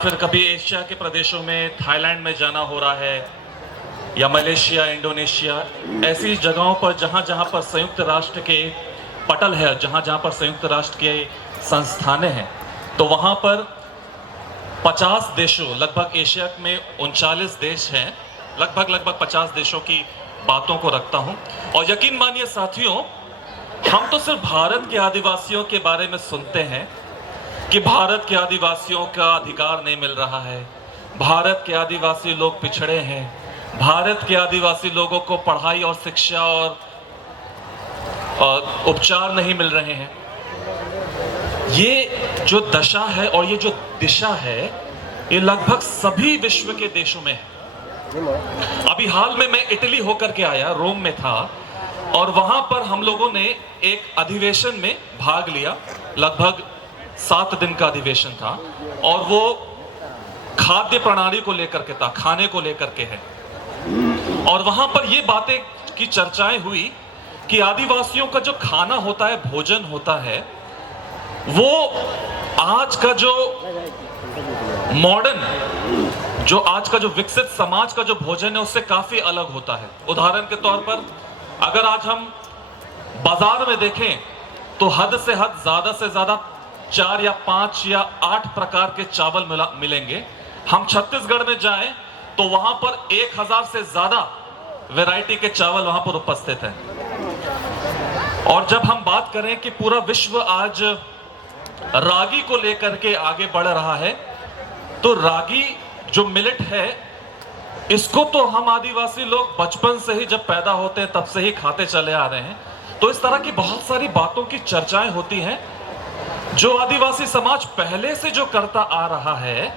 फिर कभी एशिया के प्रदेशों में थाईलैंड में जाना हो रहा है या मलेशिया, इंडोनेशिया, ऐसी जगहों पर जहां जहां पर संयुक्त राष्ट्र के पटल है, जहां जहां पर संयुक्त राष्ट्र के संस्थानें हैं, तो वहां पर 50 देशों, लगभग एशिया में 39 देश हैं, लगभग 50 देशों की बातों को रखता हूं। और यकीन मानिए साथियों, हम तो सिर्फ भारत के आदिवासियों के बारे में सुनते हैं कि भारत के आदिवासियों का अधिकार नहीं मिल रहा है, भारत के आदिवासी लोग पिछड़े हैं, भारत के आदिवासी लोगों को पढ़ाई और शिक्षा और उपचार नहीं मिल रहे हैं। ये जो दशा है और ये जो दिशा है, ये लगभग सभी विश्व के देशों में है। अभी हाल में मैं इटली होकर के आया, रोम में था, और वहां पर हम लोगों ने एक अधिवेशन में भाग लिया। लगभग 7 दिन का अधिवेशन था और वो खाद्य प्रणाली को लेकर के था, खाने को लेकर के है। और वहां पर ये बातें की चर्चाएं हुई कि आदिवासियों का जो खाना होता है, भोजन होता है, वो आज का जो मॉडर्न, जो आज का जो विकसित समाज का जो भोजन है, उससे काफी अलग होता है। उदाहरण के तौर पर अगर आज हम बाजार में देखें तो हद से हद, ज्यादा से ज्यादा 4 या 5 या 8 प्रकार के चावल मिलेंगे। हम छत्तीसगढ़ में जाएं तो वहां पर 1000 से ज्यादा वैरायटी के चावल वहां पर उपस्थित हैं। और जब हम बात करें कि पूरा विश्व आज रागी को लेकर के आगे बढ़ रहा है, तो रागी जो मिलेट है, इसको तो हम आदिवासी लोग बचपन से ही, जब पैदा होते हैं तब से ही खाते चले आ रहे हैं। तो इस तरह की बहुत सारी बातों की चर्चाएं होती हैं। जो आदिवासी समाज पहले से जो करता आ रहा है,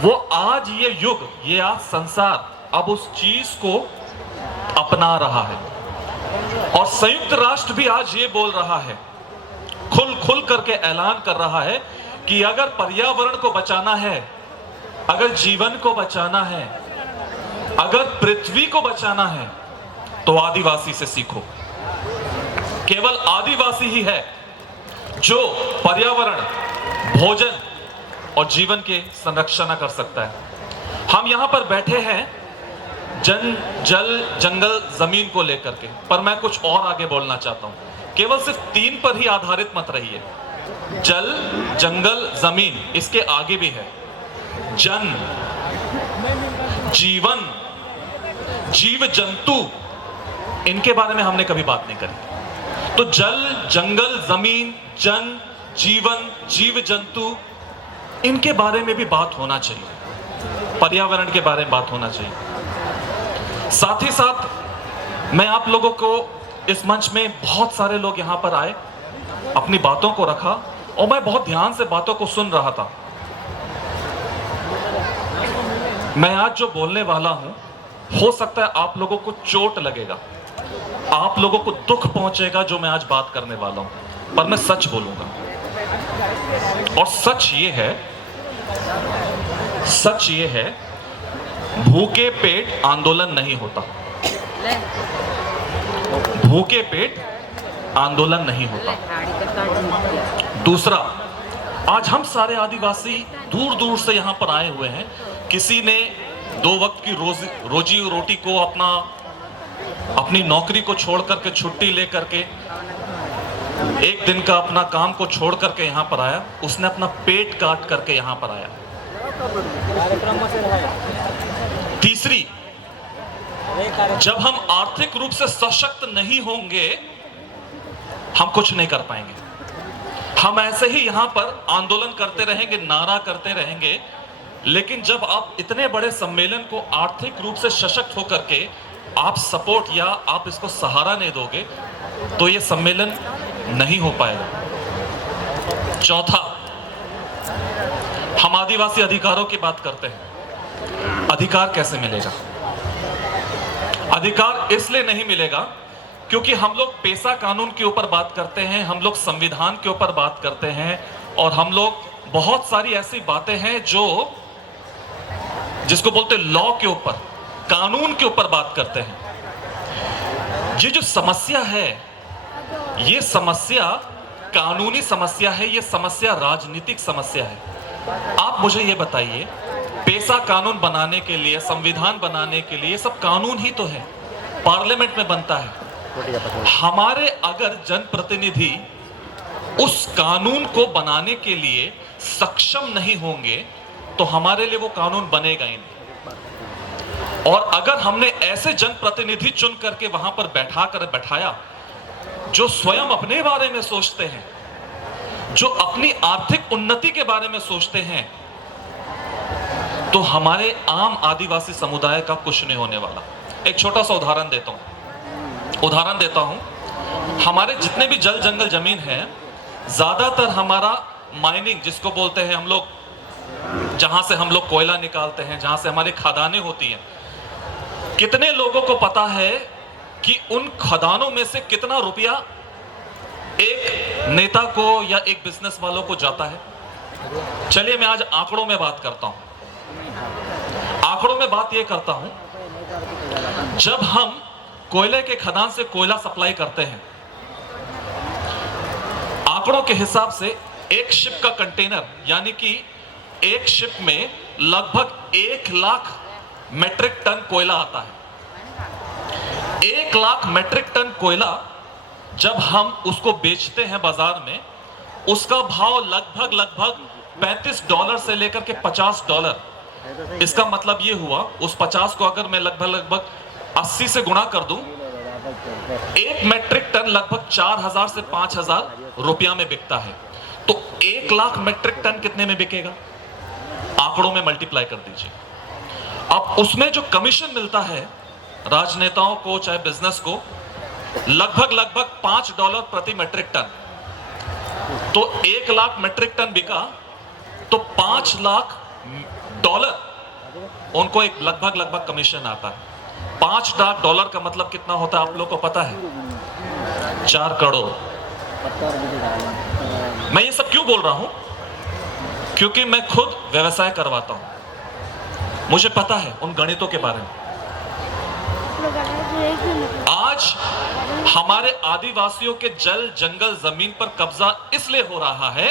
वो आज ये युग, ये आज संसार अब उस चीज को अपना रहा है। और संयुक्त राष्ट्र भी आज ये बोल रहा है, खुल करके ऐलान कर रहा है कि अगर पर्यावरण को बचाना है, अगर जीवन को बचाना है, अगर पृथ्वी को बचाना है, तो आदिवासी से सीखो। केवल आदिवासी ही है जो पर्यावरण, भोजन और जीवन के संरक्षण कर सकता है। हम यहां पर बैठे हैं जल, जंगल, जमीन को लेकर के, पर मैं कुछ और आगे बोलना चाहता हूं। केवल सिर्फ 3 पर ही आधारित मत रहिए। जल, जंगल, जमीन, इसके आगे भी है जन, जीवन, जीव जंतु। इनके बारे में हमने कभी बात नहीं करी। तो जल, जंगल, जमीन, जन, जीवन, जीव जंतु, इनके बारे में भी बात होना चाहिए, पर्यावरण के बारे में बात होना चाहिए। साथ ही साथ मैं आप लोगों को, इस मंच में बहुत सारे लोग यहां पर आए, अपनी बातों को रखा, और मैं बहुत ध्यान से बातों को सुन रहा था। मैं आज जो बोलने वाला हूं, हो सकता है आप लोगों को चोट लगेगा, आप लोगों को दुख पहुंचेगा जो मैं आज बात करने वाला हूं, पर मैं सच बोलूंगा। और सच ये है, भूखे पेट आंदोलन नहीं होता, भूखे पेट आंदोलन नहीं होता। दूसरा, आज हम सारे आदिवासी दूर दूर से यहां पर आए हुए हैं। किसी ने 2 वक्त की रोजी रोटी को, अपनी नौकरी को छोड़ करके, छुट्टी लेकर के, 1 दिन का अपना काम को छोड़ करके यहां पर आया। उसने अपना पेट काट करके यहां पर आया। तीसरी, जब हम आर्थिक रूप से सशक्त नहीं होंगे, हम कुछ नहीं कर पाएंगे। हम ऐसे ही यहां पर आंदोलन करते रहेंगे, नारा करते रहेंगे, लेकिन जब आप इतने बड़े सम्मेलन को आर्थिक रूप से सशक्त होकर के आप सपोर्ट या आप इसको सहारा नहीं दोगे, तो ये सम्मेलन नहीं हो पाएगा। चौथा, हम आदिवासी अधिकारों की बात करते हैं। अधिकार कैसे मिलेगा? अधिकार इसलिए नहीं मिलेगा क्योंकि हम लोग पेशा कानून के ऊपर बात करते हैं, हम लोग संविधान के ऊपर बात करते हैं, और हम लोग बहुत सारी ऐसी बातें हैं जिसको बोलते लॉ के ऊपर, कानून के ऊपर बात करते हैं। ये जो समस्या है, ये समस्या कानूनी समस्या है, ये समस्या राजनीतिक समस्या है। आप मुझे ये बताइए, पेशा कानून बनाने के लिए, संविधान बनाने के लिए सब कानून ही तो है, पार्लियामेंट में बनता है। हमारे अगर जनप्रतिनिधि उस कानून को बनाने के लिए सक्षम नहीं होंगे तो हमारे लिए वो कानून बनेगा ही नहीं। और अगर हमने ऐसे जनप्रतिनिधि चुन करके वहां पर बैठाया जो स्वयं अपने बारे में सोचते हैं, जो अपनी आर्थिक उन्नति के बारे में सोचते हैं, तो हमारे आम आदिवासी समुदाय का कुछ नहीं होने वाला। एक छोटा सा उदाहरण देता हूं। हमारे जितने भी जल जंगल जमीन है, ज्यादातर हमारा माइनिंग जिसको बोलते हैं हम लोग, जहां से हम लोग कोयला निकालते हैं, जहां से हमारी खदानें होती हैं, कितने लोगों को पता है कि उन खदानों में से कितना रुपया एक नेता को या एक बिजनेस वालों को जाता है? चलिए मैं आज आंकड़ों में बात करता हूं। आंकड़ों में बात यह करता हूं, जब हम कोयले के खदान से कोयला सप्लाई करते हैं, आंकड़ों के हिसाब से एक शिप का कंटेनर, यानी कि एक शिप में लगभग 1 लाख मेट्रिक टन कोयला आता है। 1 लाख मेट्रिक टन कोयला जब हम उसको बेचते हैं बाजार में, उसका भाव लगभग $35 से लेकर के $50। इसका मतलब ये हुआ, उस 50 को अगर मैं लगभग 80 से गुणा कर दूं, 1 मेट्रिक टन लगभग 4000 से 5000 रुपया में बिकता है। तो 1 लाख मेट्रिक टन कितने में बिकेगा? आंकड़ों में मल्टीप्लाई कर दीजिए। अब उसमें जो कमीशन मिलता है राजनेताओं को चाहे बिजनेस को, लगभग $5 प्रति मेट्रिक टन। तो 1 लाख मेट्रिक टन बिका तो $5 लाख उनको एक लगभग कमीशन आता है। $5 लाख का मतलब कितना होता है आप लोग को पता है? 4 करोड़। मैं ये सब क्यों बोल रहा हूं? क्योंकि मैं खुद व्यवसाय करवाता हूं, मुझे पता है उन गणितों के बारे में। आज हमारे आदिवासियों के जल जंगल जमीन पर कब्जा इसलिए हो रहा है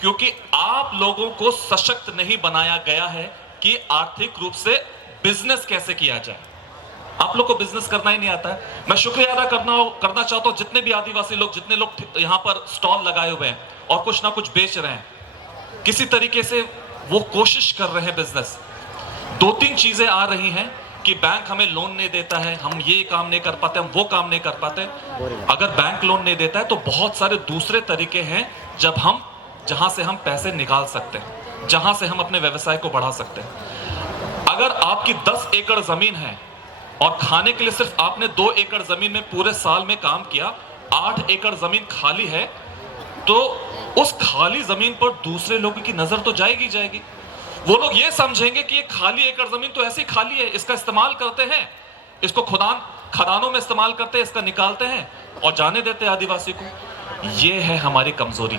क्योंकि आप लोगों को सशक्त नहीं बनाया गया है कि आर्थिक रूप से बिजनेस कैसे किया जाए। आप लोग को बिजनेस करना ही नहीं आता है। मैं शुक्रिया अदा करना चाहता हूं जितने भी आदिवासी लोग, जितने लोग यहां पर स्टॉल लगाए हुए हैं और कुछ ना कुछ बेच रहे हैं, किसी तरीके से वो कोशिश कर रहे हैं बिजनेस। 2-3 चीजें आ रही हैं कि बैंक हमें लोन नहीं देता है, हम ये काम नहीं कर पाते, हम वो काम नहीं कर पाते। अगर बैंक लोन नहीं देता है तो बहुत सारे दूसरे तरीके हैं जहां से हम पैसे निकाल सकते हैं, जहां से हम अपने व्यवसाय को बढ़ा सकते हैं। अगर आपकी 10 एकड़ जमीन है और खाने के लिए सिर्फ आपने 2 एकड़ जमीन में पूरे साल में काम किया, 8 एकड़ जमीन खाली है, तो उस खाली जमीन पर दूसरे लोगों की नजर तो जाएगी। वो लोग ये समझेंगे कि ये खाली एकड़ जमीन तो ऐसी खाली है, इसका इस्तेमाल करते हैं, इसको खदानों में इस्तेमाल करते हैं, इसका निकालते हैं और जाने देते हैं आदिवासी को। ये है हमारी कमजोरी।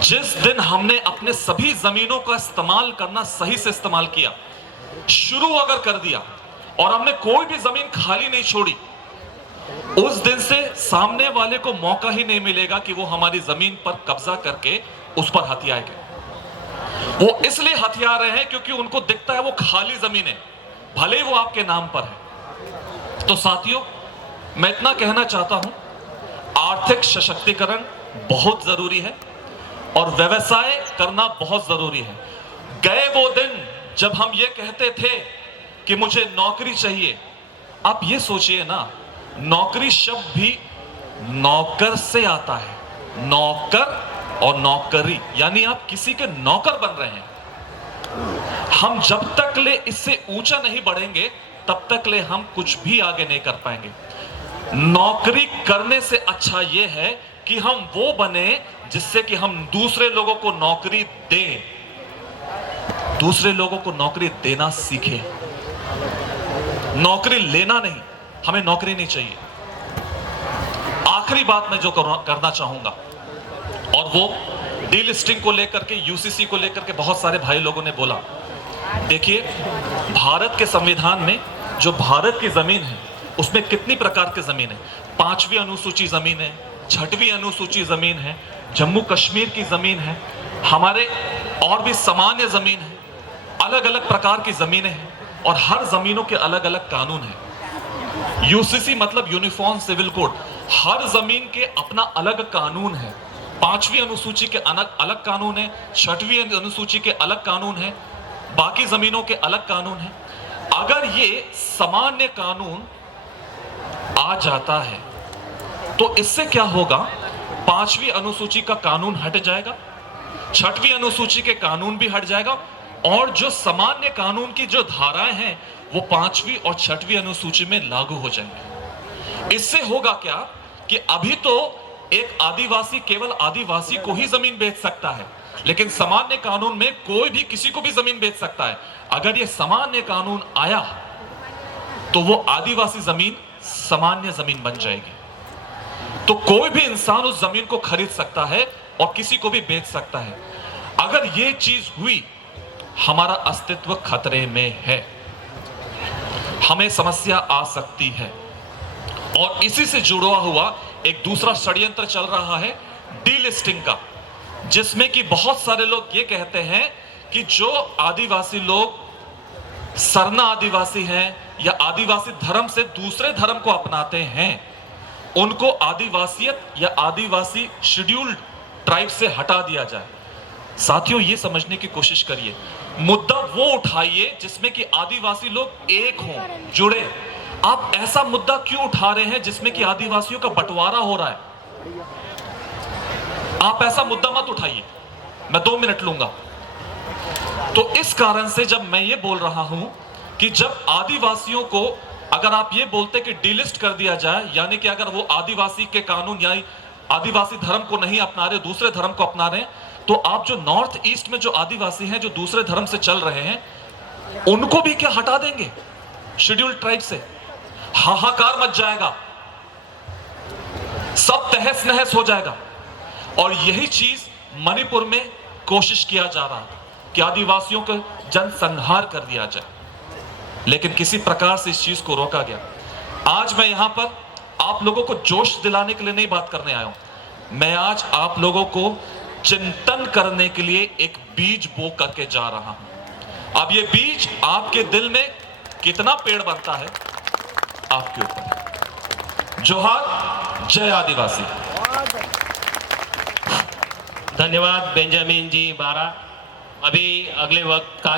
जिस दिन हमने अपने सभी जमीनों का इस्तेमाल करना सही से इस्तेमाल किया, शुरू अगर कर दिया और हमने कोई भी जमीन खाली नहीं छोड़ी, उस दिन से सामने वाले को मौका ही नहीं मिलेगा कि वो हमारी जमीन पर कब्जा करके उस पर हथियाएंगे। वो इसलिए हथिया रहे हैं क्योंकि उनको दिखता है वो खाली जमीन है, भले ही वो आपके नाम पर है। तो साथियों, मैं इतना कहना चाहता हूं, आर्थिक सशक्तिकरण बहुत जरूरी है और व्यवसाय करना बहुत जरूरी है। गए वो दिन जब हम ये कहते थे कि मुझे नौकरी चाहिए। आप ये सोचिए ना, नौकरी शब्द भी नौकर से आता है। नौकर और नौकरी यानी आप किसी के नौकर बन रहे हैं। हम जब तक ले इससे ऊंचा नहीं बढ़ेंगे तब तक ले हम कुछ भी आगे नहीं कर पाएंगे। नौकरी करने से अच्छा यह है कि हम वो बने जिससे कि हम दूसरे लोगों को नौकरी दें, दूसरे लोगों को नौकरी देना सीखें। नौकरी लेना नहीं, हमें नौकरी नहीं चाहिए। आखिरी बात मैं जो करना चाहूंगा, और वो डीलिस्टिंग को लेकर के, यूसीसी को लेकर के बहुत सारे भाई लोगों ने बोला। देखिए, भारत के संविधान में जो भारत की जमीन है उसमें कितनी प्रकार की जमीन है। 5वीं अनुसूची जमीन है, 6वीं अनुसूची जमीन है, जम्मू कश्मीर की जमीन है, हमारे और भी सामान्य जमीन है, अलग अलग प्रकार की जमीनें हैं और हर जमीनों के अलग अलग कानून हैं। यूसीसी मतलब यूनिफॉर्म सिविल कोड। हर जमीन के अपना अलग कानून है। 5वीं अनुसूची के अलग कानून है, 6वीं अनुसूची के अलग कानून है, बाकी जमीनों के अलग कानून है। अगर ये सामान्य कानून आ जाता है तो इससे क्या होगा, 5वीं अनुसूची का कानून हट जाएगा, 6वीं अनुसूची के कानून भी हट जाएगा और जो सामान्य कानून की जो धाराएं हैं वो 5वीं और 6वीं अनुसूची में लागू हो जाएंगी। इससे होगा क्या कि अभी तो एक आदिवासी केवल आदिवासी को ही जमीन बेच सकता है, लेकिन सामान्य कानून में कोई भी किसी को भी जमीन बेच सकता है। अगर ये सामान्य कानून आया तो वो आदिवासी जमीन सामान्य जमीन बन जाएगी, तो कोई भी इंसान उस जमीन को खरीद सकता है और किसी को भी बेच सकता है। अगर ये चीज हुई, हमारा अस्तित्व खतरे में है, हमें समस्या आ सकती है। और इसी से जुड़ा हुआ एक दूसरा षड्यंत्र चल रहा है डीलिस्टिंग का, जिसमें कि बहुत सारे लोग ये कहते हैं कि जो आदिवासी लोग सरना आदिवासी हैं या आदिवासी धर्म से दूसरे धर्म को अपनाते हैं, उनको आदिवासियत या आदिवासी शेड्यूल्ड ट्राइब से हटा दिया जाए। साथियों, ये समझने की कोशिश करिए, मुद्दा वो उठाइए जिसमें कि आदिवासी लोग एक हों, जुड़े। आप ऐसा मुद्दा क्यों उठा रहे हैं जिसमें कि आदिवासियों का बंटवारा हो रहा है? आप ऐसा मुद्दा मत उठाइए। मैं 2 मिनट लूंगा। तो इस कारण से जब मैं ये बोल रहा हूं कि जब आदिवासियों को अगर आप ये बोलते कि डीलिस्ट कर दिया जाए, यानी कि अगर वो आदिवासी के कानून या आदिवासी धर्म को नहीं अपना रहे, दूसरे धर्म को अपना रहे हैं, तो आप जो नॉर्थ ईस्ट में जो आदिवासी हैं जो दूसरे धर्म से चल रहे हैं, उनको भी क्या हटा देंगे शेड्यूल्ड ट्राइब से? हाहाकार मच जाएगा, सब तहस नहस हो जाएगा। और यही चीज मणिपुर में कोशिश किया जा रहा था कि आदिवासियों का जनसंहार कर दिया जाए, लेकिन किसी प्रकार से इस चीज को रोका गया। आज मैं यहां पर आप लोगों को जोश दिलाने के लिए नहीं बात करने आया हूं, मैं आज आप लोगों को चिंतन करने के लिए एक बीज बो करके जा रहा हूं। अब ये बीज आपके दिल में कितना पेड़ बनता है आपके ऊपर। जोहार, जय आदिवासी। धन्यवाद बेंजामिन जी बारा। अभी अगले वक्त का